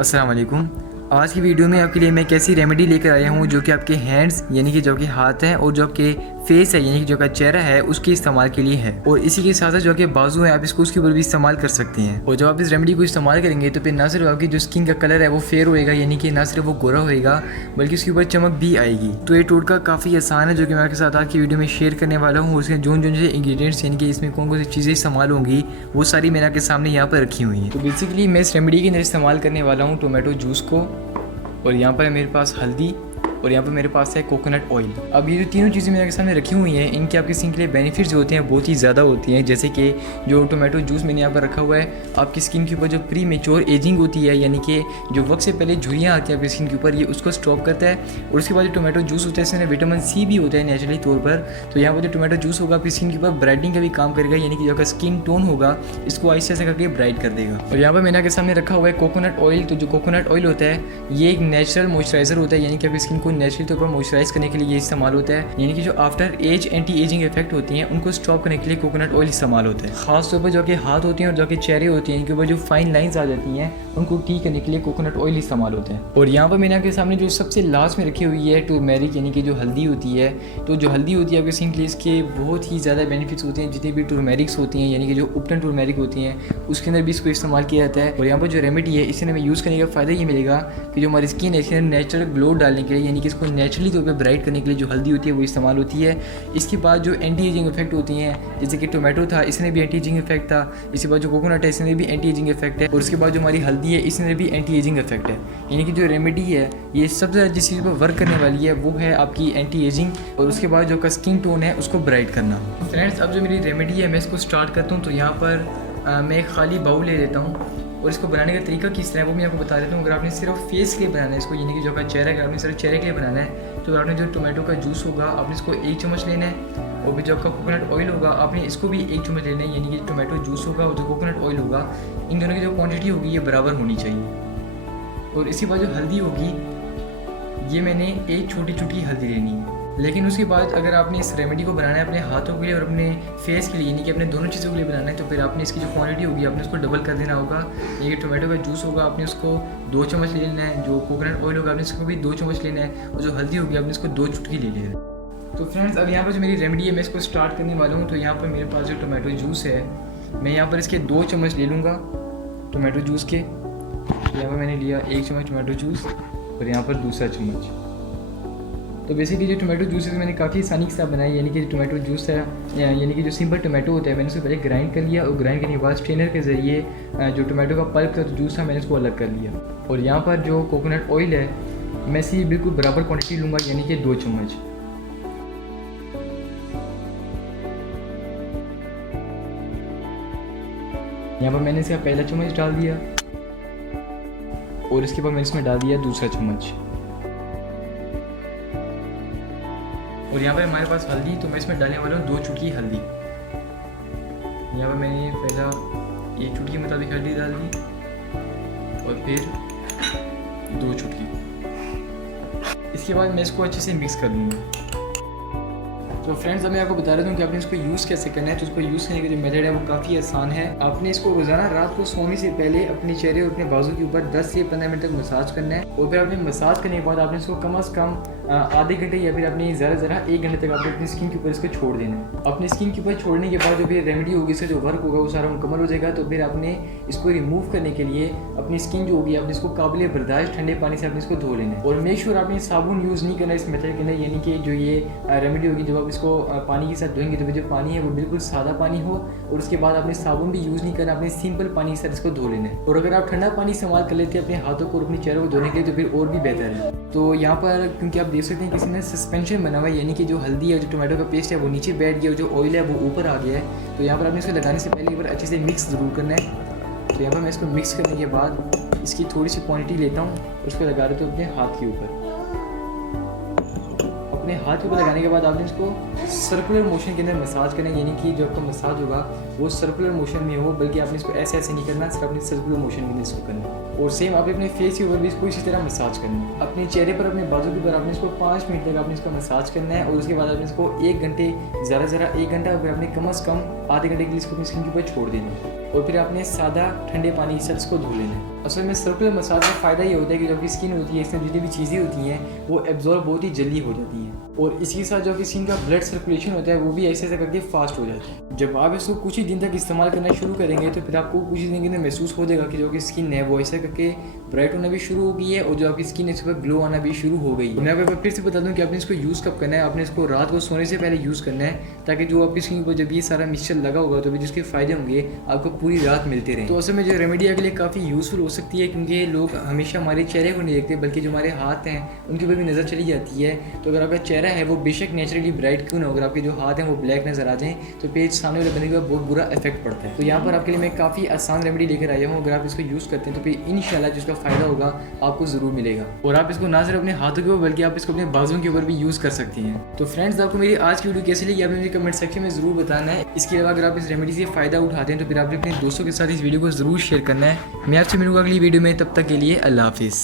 अस्सलाम वालेकुम। आज की वीडियो में आपके लिए मैं कैसी रेमेडी लेकर आया हूँ जो कि आपके हैंड्स यानी कि जो कि हाथ हैं और जो आपके फेस है यानी कि जो का चेहरा है उसके इस्तेमाल के लिए है। और इसी के साथ साथ जो आपके बाजू हैं आप इसको उसके ऊपर भी इस्तेमाल कर सकते हैं। और जब आप इस रेमेडी को इस्तेमाल करेंगे तो फिर ना सिर्फ आपकी जो स्किन का कलर है वो फेयर होएगा यानी कि ना सिर्फ वो गोरा होएगा बल्कि उसके ऊपर चमक भी आएगी। तो ये टोटका काफ़ी आसान है जो कि मैं आपके साथ आज की वीडियो में शेयर करने वाला हूँ। उसके जो जो इंग्रीडियंट्स यानी कि इसमें कौन कौन सी चीज़ें इस्तेमाल होंगी वो सारी मैंने आपके सामने यहाँ पर रखी हुई हैं। तो बेसिकली मैं इस रेमेडी के अंदर इस्तेमाल करने वाला हूँ टोमेटो जूस को, और यहाँ पर है मेरे पास हल्दी, और यहाँ पर मेरे पास है कोकोनट ऑयल। अब ये जो तीनों चीज़ें मेरे सामने रखी हुई हैं इनके आपकी स्किन के लिए बेनिफिट्स जो होते हैं बहुत ही ज़्यादा होती हैं। जैसे कि जो टोमेटो जूस मैंने यहाँ पर रखा हुआ है, आपकी स्किन के ऊपर जो प्री मेच्योर एजिंग होती है यानी कि जो वक्त से पहले झुर्रियाँ आती हैं आपकी स्किन के ऊपर, ये उसको स्टॉप करता है। और उसके बाद जो टोमेटो जूस होता है इसमें विटामिन सी भी होता है नेचुरली तौर पर। तो यहाँ पर जो टोमेटो जूस होगा आपकी स्किन के ऊपर ब्राइटनिंग का भी काम करेगा यानी कि जो आपका स्किन टोन होगा इसको आहिस्ते से करके ब्राइट कर देगा। और यहाँ पर मैंने आपके सामने रखा हुआ है कोकोनट ऑयल। तो जो कोकोनट ऑयल होता है ये एक नेचुरल मॉइस्चराइजर होता है यानी कि आपकी स्किन को नेचुरली तौर पर मॉइस्चराइज करने के लिए ये इस्तेमाल होता है। यानी कि जो after age anti ageing effect होती हैं उनको स्टॉप करने के लिए कोकोनट ऑयल इस्तेमाल होता है। खास तौर पर जो कि हाथ होते हैं और जो कि चेहरे होते हैं इनके ऊपर जो फाइन लाइंस आ जाती हैं उनको ठीक करने के लिए कोकोनट ऑयल इस्तेमाल होता है। और यहाँ पर मैंने आपके सामने जो सबसे लास्ट में रखी हुई है टर्मेरिक यानी कि जो हल्दी होती है। तो जो हल्दी होती है आपके स्किन के लिए इसके बहुत ही ज़्यादा बेनिफिट्स होते हैं। जितनी भी टर्मेरिक्स होती हैं यानी कि जो उपटन टर्मेरिक होती हैं उसके अंदर भी इसको इस्तेमाल किया जाता है। और यहाँ पर जो रेमेडी है इसे हमें यूज़ करने का फ़ायदा ये मिलेगा कि जो हमारी स्किन है इसके नेचुरल ग्लो डालने के लिए यानी कि इसको नेचुरली तौर पर ब्राइट करने के लिए जो हल्दी होती है वो इस्तेमाल होती है। इसके बाद जो एंटी एजिंग इफेक्ट होती हैं जैसे कि टोमेटो था इसने भी एंटी एजिंग इफेक्ट था, इसके बाद जो कोकोनट है इसने भी एंटी एजिंग इफेक्ट है, और उसके बाद जो हमारी हल्दी है इसने भी एंटी एजिंग इफेक्ट है। यानी कि जो रेमेडी है ये सबसे ज़्यादा जिस चीज़ पर वर्क करने वाली है वो है आपकी एंटी एजिंग, और उसके बाद जो का स्किन टोन है उसको ब्राइट करना। फ्रेंड्स अब जो मेरी रेमेडी है मैं इसको स्टार्ट करता हूँ। तो यहाँ पर मैं एक खाली बाउल ले लेता हूँ और इसको बनाने का तरीका किस तरह है वो मैं आपको बता देता हूँ। अगर आपने सिर्फ फेस के लिए बनाना है इसको यानी कि जो का चेहरा है, आपने सिर्फ चेहरे के लिए बनाना है तो आपने जो टोमेटो का जूस होगा आपने इसको 1 चम्मच लेना है, और भी जो आपका कोकोनट ऑयल होगा आपने इसको भी 1 चम्मच लेना है। यानी कि टोमेटो जूस होगा और जो कोकोनट ऑयल होगा इन दोनों की जो क्वान्टिटी होगी ये बराबर होनी चाहिए। और इसके बाद जो हल्दी होगी ये मैंने एक छोटी चुटकी हल्दी लेनी है। लेकिन उसके बाद अगर आपने इस रेमेडी को बनाना है अपने हाथों के लिए और अपने फेस के लिए यानी कि अपने दोनों चीज़ों के लिए बनाना है तो फिर आपने इसकी जो क्वांटिटी होगी आपने उसको डबल कर देना होगा। ये टोमेटो का जूस होगा आपने उसको 2 चम्मच ले लेना है, जो कोकोनट ऑयल होगा आपने इसको भी 2 चम्मच लेना है, और जो हल्दी होगी आपने इसको 2 चुटकी ले लेना है। तो फ्रेंड्स अब यहाँ पर जो मेरी रेमेडी है मैं इसको स्टार्ट करने वाला हूँ। तो यहाँ पर मेरे पास जो टोमेटो जूस है मैं यहाँ पर इसके 2 चम्मच ले लूँगा टोमेटो जूस के। यहाँ पर मैंने लिया 1 चम्मच टोमेटो जूस और यहाँ पर दूसरा चम्मच। तो बेसिकली जो टोमेटो जूस है मैंने काफ़ी आसानी के साथ बनाया। यानी कि जो टोमेटो जूस है यानी कि जो सिंपल टोमेटो होता है मैंने उसको पहले ग्राइंड कर लिया, और ग्राइंड करने के बाद स्ट्रेनर के ज़रिए जो टोमेटो का पल्प का जूस था मैंने उसको अलग कर लिया। और यहाँ पर जो कोकोनट ऑयल है मैं इसी बिल्कुल बराबर क्वांटिटी लूँगा यानी कि 2 चम्मच। यहाँ पर मैंने इसका पहला चम्मच डाल दिया और इसके बाद मैंने इसमें डाल दिया दूसरा चम्मच। और यहाँ पर हमारे पास हल्दी तो मैं इसमें डालने वाला हूँ 2 चुटकी हल्दी। यहाँ पर मैंने पहला 1 चुटकी के मुताबिक हल्दी डाल दी और फिर 2 चुटकी। इसके बाद मैं इसको अच्छे से मिक्स कर दूँगा। तो फ्रेंड्स अब मैं आपको बता देता हूँ कि आपने इसको यूज़ कैसे करना है। तो इसको यूज़ करने का जो मेथड है वो काफ़ी आसान है। आपने इसको रोज़ाना रात को सोने से पहले अपने चेहरे और अपने बाजू के ऊपर 10 से 15 मिनट तक मसाज करना है, और फिर आपने मसाज करने के बाद आपने इसको कम से कम आधे घंटे या फिर अपनी ज़्यादा 1 घंटे तक आपने अपनी स्किन के ऊपर इसको छोड़ देना है। अपनी स्किन के ऊपर छोड़ने के बाद जो भी रेमेडी होगी इसका जो वर्क होगा वो सारा मुकम्मल हो जाएगा। तो फिर आपने इसको रिमूव करने के लिए अपनी स्किन जो होगी आपने इसको काबिल बर्दाश्त ठंडे पानी से आपने इसको धो लेना है। और मेक श्योर आपने साबुन यूज़ नहीं करना इस मेथड के अंदर। यानी कि जो ये रेमेडी होगी जब आप इसको पानी के साथ धोएंगे तो जो पानी है वो बिल्कुल सादा पानी हो, और उसके बाद आपने साबुन भी यूज़ नहीं करना, अपने सिंपल पानी के साथ इसको धो लेना है। और अगर आप ठंडा पानी इस्तेमाल कर लेते हैं अपने हाथों को और अपने चेहरे को धोने के लिए तो फिर और भी बेहतर है। तो यहाँ पर क्योंकि आप देख सकते हैं किसी ने सस्पेंशन बना हुआ है यानी कि जो हल्दी है जो टोमेटो का पेस्ट है वो नीचे बैठ गया और जो ऑयल है वो ऊपर आ गया है। तो यहाँ पर आपने इसको लगाने से पहले एक बार अच्छे से मिक्स ज़रूर करना है। तो यहाँ पर मैं इसको मिक्स करने के बाद इसकी थोड़ी सी क्वांटिटी लेता हूँ, उसको लगा देता हूँ अपने हाथ के ऊपर। अपने हाथ के ऊपर लगाने के बाद आपने इसको सर्कुलर मोशन के अंदर मसाज करना है। यानी कि जो आपका मसाज होगा वो सर्कुलर मोशन में हो, बल्कि आपने इसको ऐसे नहीं करना, सिर्फ अपने सर्कुलर मोशन में इसको करना है। और सेम आपने अपने फेस के ऊपर भी इसको इसी तरह मसाज करना है। अपने चेहरे पर अपने बाजू के ऊपर आपने इसको 5 मिनट तक आपने इसको मसाज करना है, और उसके बाद आपने इसको 1 घंटे ज़्यादा 1 घंटा और फिर आपने कम से कम आधे घंटे के लिए इसको अपनी स्किन के ऊपर छोड़ देना है। और फिर आपने सादा ठंडे पानी के साथ इसको धो लेना है। असल में सर्कुलर मसाज का फ़ायदा ये होता है कि जो आपकी स्किन होती है, इसमें जितनी भी चीज़ें होती हैं वो एब्जॉर्ब बहुत ही जल्दी हो जाती हैं, और इसके साथ जो आपकी स्किन का ब्लड सर्कुलेशन होता है वो भी ऐसे ऐसे करके फास्ट हो जाता है। जब आप इसको कुछ ही दिन तक इस्तेमाल करना शुरू करेंगे तो फिर आपको कुछ ही दिन के अंदर महसूस हो जाएगा कि जो आपकी स्किन है वो ऐसे करके ब्राइट होना भी शुरू हो गई है, और जो आपकी स्किन है इस पर ग्लो आना भी शुरू हो गई है। मैं आपको फिर से बता दूं कि आपने इसको यूज़ कब करना है। आपने इसको रात को सोने से पहले यूज़ करना है, ताकि जो आपकी स्किन पर जब ये सारा मिक्सचर लगा होगा तो भी जिसके फ़ायदे होंगे आपको पूरी रात मिलते रहे। तो असल में जो रेमेडी के लिए काफ़ी यूज़फुल हो सकती है, क्योंकि लोग हमेशा हमारे चेहरे को नहीं देखते बल्कि जो हमारे हाथ हैं उनके ऊपर भी नज़र चली जाती है। तो अगर आपका चेहरा है वो बेशक नेचुरली ब्राइट क्यों ना हो, अगर आपके जो हाथ हैं वो ब्लैक नज़र आ जाएँ तो पेज सामने वाले बंदे का बहुत बुरा इफेक्ट पड़ता है। तो यहाँ पर आपके लिए मैं काफ़ी आसान रेमेडी लेकर आया हूँ। अगर आप इसको यूज़ करते हैं तो फिर इंशाल्लाह जिसका फ़ायदा होगा आपको ज़रूर मिलेगा, और आप इसको ना सिर्फ अपने हाथों के ऊपर बल्कि आप इसको अपने बाजुओं के ऊपर भी यूज़ कर सकती हैं। तो फ्रेंड्स, आपको मेरी आज की वीडियो कैसी लगी आपने मुझे कमेंट सेक्शन में ज़रूर बताना है। इसके अलावा अगर आप इस रेमेडी से फ़ायदा उठाते हैं तो फिर आपने अपने दोस्तों के साथ इस वीडियो को ज़रूर शेयर करना है। मैं आपसे मिलूंगा अगली वीडियो में, तब तक के लिए अल्लाह हाफिज़।